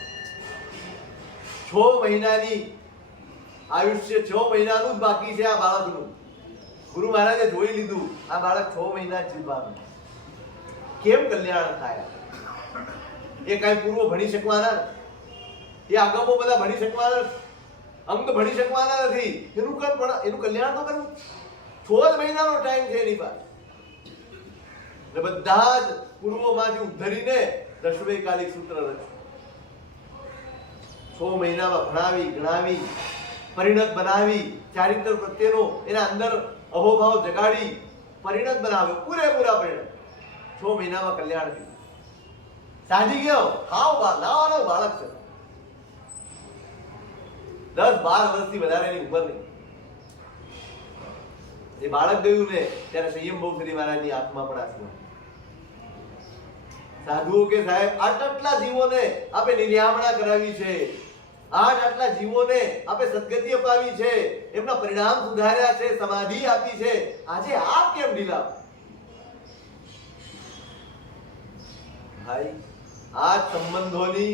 6 મહિનાની આયુષ્ય, 6 મહિનાનું જ બાકી છે આ બાળકનું. ગુરુ મહારાજે જોઈ લીધું, આ બાળક 6 મહિના જ જીવવાનું. કેમ કલ્યાણ થાય? એ કઈ પૂર્વ ભણી શકવાના, એ આગમો બધા ભણી શકવાના, અંગ ભણી શકવાના નથી. એનું કલ્યાણ તો કરવું. 6 મહિનાનો ટાઈમ છે એની પાસે. બધા જ પૂર્વોમાંથી ઉદ્ધરીને દશવૈકાલિક સૂત્ર રચ્યું. 6 મહિનામાં ભણાવી ગણાવી પરિણત બનાવી, ચારિત્ર પ્રત્યેનો એના અંદર અહોભાવ જગાડી પરિણત બનાવ્યો, પૂરેપૂરા પરિણત. 6 મહિનામાં કલ્યાણ થયું, સાજી ગયો, નાવાનો બાળક છે. 10-12 વર્ષથી વધારે એની ઉંમર નહીં. એ બાળક ગયું ને ત્યારે સંયમ બહુ શ્રી મહારાજની આત્મા પણ આસમાં. સાધુઓ કે સાહેબ આટલા જીવોને આપે નિર્યામણા કરાવી છે, આટલા જીવોને આપે સદગતિ અપાવી છે, એમના પરિણામ સુધાર્યા છે, સમાધિ આપી છે, આજે આપ કેમ ઢીલા? ભાઈ આ સંબંધોની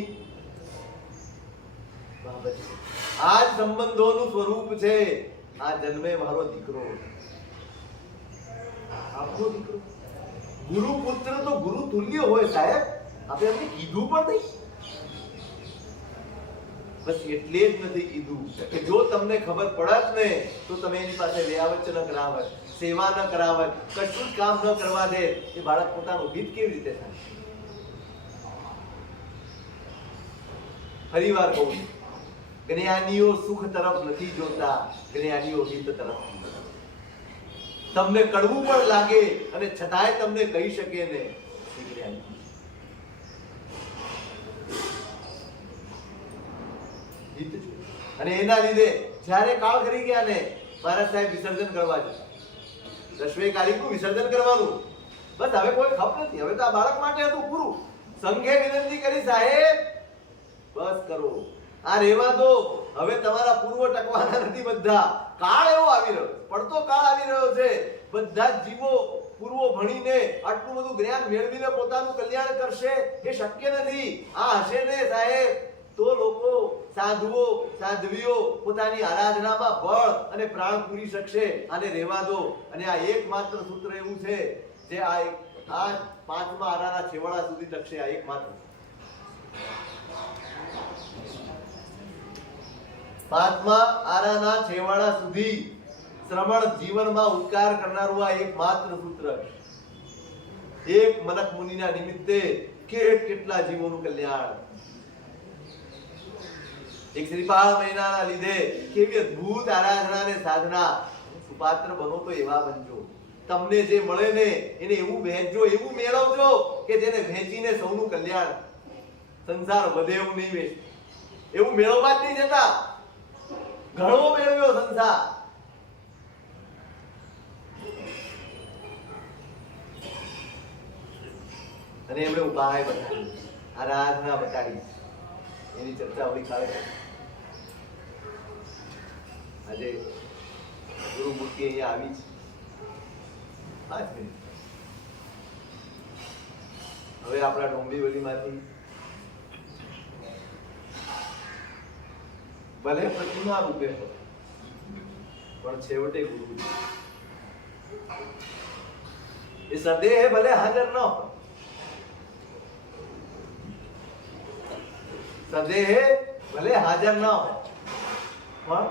બાબત છે, આ સંબંધોનું સ્વરૂપ છે. આ જન્મે મારો દીકરો, આપણો દીકરો, ગુરુ પુત્ર તો ગુરુ તુલ્ય હોય સાહેબ. આપણે એમને કીધું પણ નહીં, બસ એટલે જ નથી કીધું કે જો તમને ખબર પડત ને તો તમે એની પાસે વ્યાવચ ન કરાવત, સેવા ન કરાવત, કશું જ કામ ન કરવા દે, એ બાળક પોતાનું હિત કેવી રીતે થાય? ફરી વાર કહું, જ્ઞાનીઓ સુખ તરફ નથી જોતા, જ્ઞાનીઓ હિત તરફ. તમને કડવું પણ લાગે અને છતાંય તમને કહી શકે ને, અને એના લીધે જ્યારે કાળ કરી ગયા ને મહારાજ સાહેબ વિસર્જન કરવા જતા, 10મી તારીખનું વિસર્જન કરવાનું, બસ હવે કોઈ ખપ નથી, હવે તો આ બાળક માટે હતું પૂરું. સંઘે વિનંતી કરી સાહેબ બસ કરો, આ રહેવા દો, હવે તમારા પૂર્વ ટકવાના નથી બધા. કાળ એવો આવી રહ્યો, પડતો કાળ આવી રહ્યો છે. બધા જ જીવો પૂર્વો ભણીને આટલું બધું જ્ઞાન મેળવીને પોતાનું કલ્યાણ કરશે એ શક્ય નથી. આ હશે ને સાહેબ તો લોકો, સાધુઓ સાધ્વીઓ પોતાની આરાધનામાં બળ અને પ્રાણ પૂરી શકશે. આને રહેવા દો. અને આ એકમાત્ર સૂત્ર એવું છે જે આ 5મા આરાના છેવાડા સુધી ટકશે. આ એકમાત્ર 5મા આરાના છેવાડા સુધી શ્રમણ જીવનમાં ઉદ્ધાર કરનારું આ એકમાત્ર સૂત્ર. એક મનક મુનિના નિમિત્તે કેટલા જીવોનું કલ્યાણ. એક શ્રીપાળ મહિનાના લીધે કેવી અદ્ભુત આરાધના અને સાધના. સુપાત્ર બનો તો એવા બનજો, તમને જે મળે ને એને એવું વહેંચજો, એવું મેળવજો કે જેને વહેંચીને સૌનું કલ્યાણ. સંસાર વધે એવું નહીં વેચ, એવું મેળવવા જ નહીં જતા. ઘણો મેળવ્યો સંસાર, અને એમણે ઉપાય બતાવી, આરાધના બતાવી. એની ચર્ચા હોઈ કાલે આજે ગુરુમૂર્તિ અહીંયા આવી છે. 5 મિનિટ હવે આપણા ડોંબીવલીમાંથી ભલે પ્રતિમા રૂપે પણ છેવટે ગુરુ એ સદેહ ભલે હાજર ન હોય, સદેહ ભલે હાજર ન હોય પણ